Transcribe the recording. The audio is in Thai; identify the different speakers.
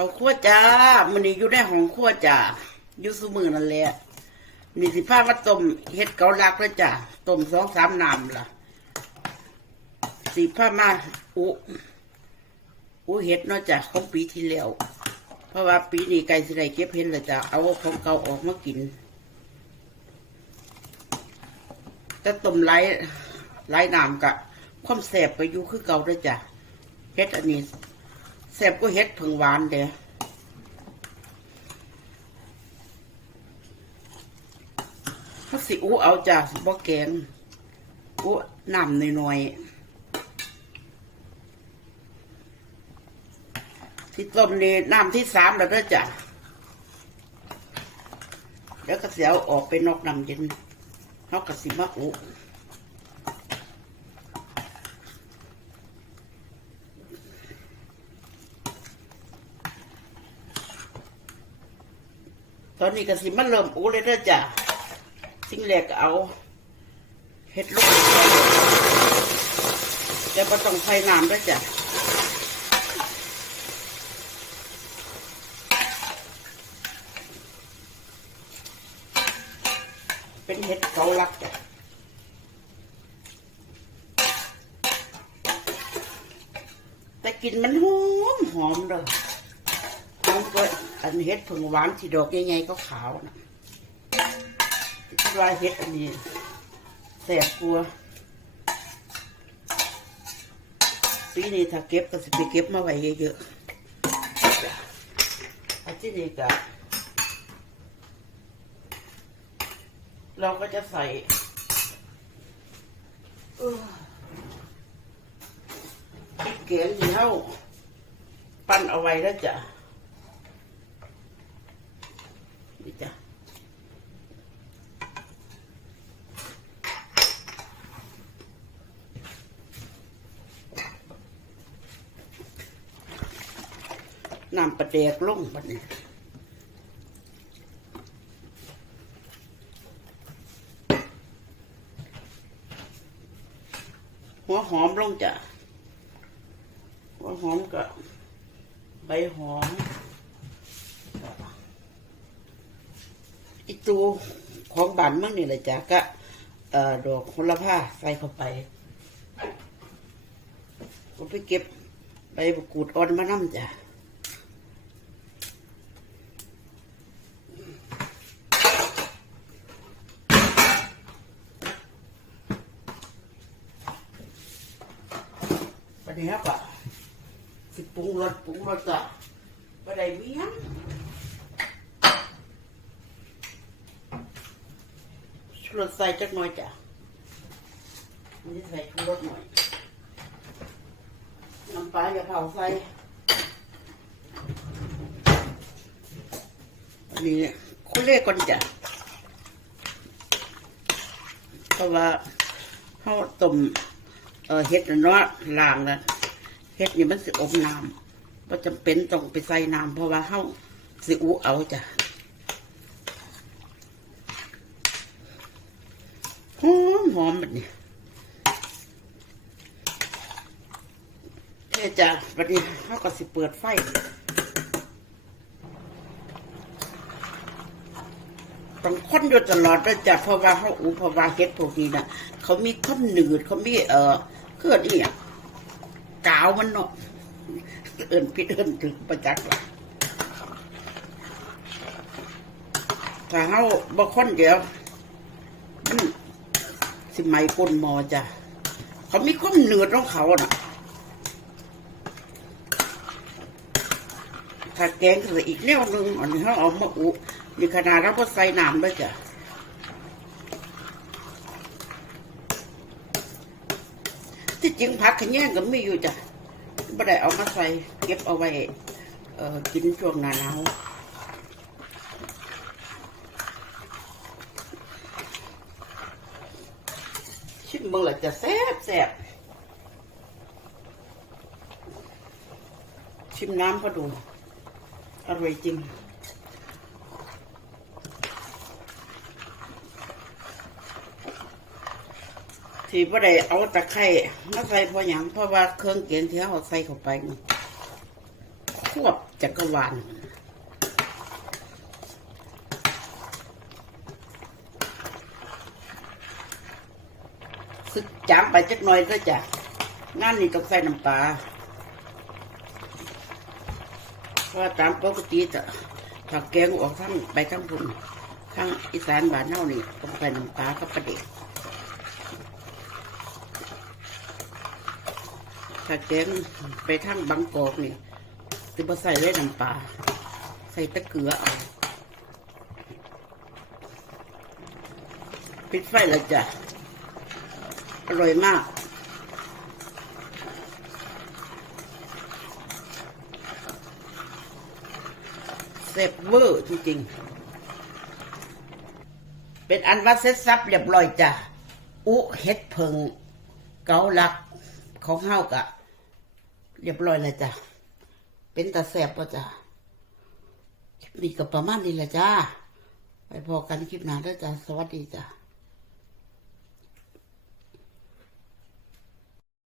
Speaker 1: เขาขั้วจ้ามันนี่อยู่ในห้องขั้วจ้าอยู่สมือนั่นแหละนี่สิพามาต้มเห็ดเกาลักเลยจ้าต้มสองสามน้ำล่ะสิพามาอุอุเห็ดเนาะจ้ะของปีที่แล้วเพราะว่าปีนี้ไก่สิได้เก็บเห็ดแล้วจ้ะเอาของเก่าออกมากินแต่ต้มไหลไหลน้ำกะความแสบไปอยู่คือเก่าด้วยจ้ะเห็ดอันนี้ แสบก็เห็ดผึ่งหวานเด้เขาสิอู้เอาจ้ะบ่แกงอู้น้ำหน่อยๆที่ต้มนี่น้ำที่สามแล้วเด้อจ้ะเดี๋ยวก็เสียเอออกไปนอกน้ำเย็นเขาก็สิมาอู้ ตอนนี้ก็สิมันเริ่มอู้เลยเด้อจ้ะสิ่งแรกก็เอาเห็ดลูกแต่บ่ต้องใส่น้ำด้อจ้ะเป็นเห็ดเกาลักจ้ะแต่กลินมันหอมหอมเลยหอมเก็ อันเห็ดผึ่งหวานที่ดอกใหญ่ๆก็ขาวนะคิดว่าเห็ดอันนี้แสบกลัวปีนี้ถ้าเก็บก็จะไปเก็บมาไว้เยอะๆอันที่นี่ก็เราก็จะใส่เออพริกเกลือที่เท่า ปั้นเอาไว้แล้วจ้ะนี่จ้ะ น้ำปลาแดกลงบัดนี้หัวหอมลงจ้ะหัวหอมกับใบหอมอีตูของบานมั่งนี่แหละจ้ะก็เอ่อดอกโหระพาใส่เข้าไปผมไปเก็บใบมะกรูดอ่อนมาน้ำจ้ะ นี้ครับอะสิปรุงรสปรุงรสจ้ะปได้เมียงชูรสใส่จักหน่อยจ้ะมันจะใส่ชูรสหน่อยน้ำปลาอย่าเผาใส่นนี้คุณเล่ก่อนจ้ะเพราะว่าเขาต้ม เออเห็ดน่ะเนาะล้างแล้วเห็ดนี่มันสิอมน้ำว่าจำเป็นต้องไปใส่น้ำเพราะว่าเขาสิอูเอาจ้ะหอมหอมแบบนี้เอ้จ้ะวันนี้เขาก็สิเปิดไฟต้องค้นอยู่ตลอดด้วยจ้ะเพราะว่าเขาอูเพราะว่าเฮ็ดพวกนี้นะเขามีข้นหนืดเขามีเอ่อ เครื่องอีอะกาวมันเนาะเอินพิษเอินถึงประจักษ์ละถ้าเขาบ่ค้นเดียวสิไหมก้นมอจ้ะเขามีความเหนืดของเขาน่ะถ้าแกงก็อีกแนวหนึ่งอันนี้เขาเอามาอุนี่ขนาดเราก็ใส่น้ำด้วยจ้ะ ที่จริงผักขะแยงก็ไมีอยู่จ้ะไม่ได้เอามาใส่เก็บเอาไว้เออกินช่วงหน้าหนาวชิมมื่อไหร่จะแซ่บแซ่บชิมน้ำก็ดูอร่อยจริง ที่บ่ได้เอาตะไคร้มาใส่พราะหยังเพราะว่าเครื่องเคียงที่เขาใส่เข้าไปควบจักรวาลสึกจามไปจักหน่อยก็จ้ะงานนี้ต้องใส่น้ำปลาเพราะตามปกติจะถ้าแกงออกทั้งไปทั้งพุ่นทั้งอีสานบ้านเฮานี่ต้องใส่น้ำปลากับประเด็ก ถ้าแกงไปทั้งบางกอกนี่จะมาใส่เลยน้ำปลาใส่ตะเกียเอาปิดไฟแล้วจ้ะ อร่อยมากเซฟเวอร์จริงๆ เป็นอันว่าเซ็ตซับเรียบร้อยจ้ะ อุเฮ็ดเพิง เกาลักของเฮากะ เรียบร้อยแล้วจ้ะ เป็นตาแสบป่ะจ้ะคลิปนี้ก็ประมาณนี้แหละจ้า ไปพอกันคลิปหน้าเด้วจ้ะ สวัสดีจ้ะ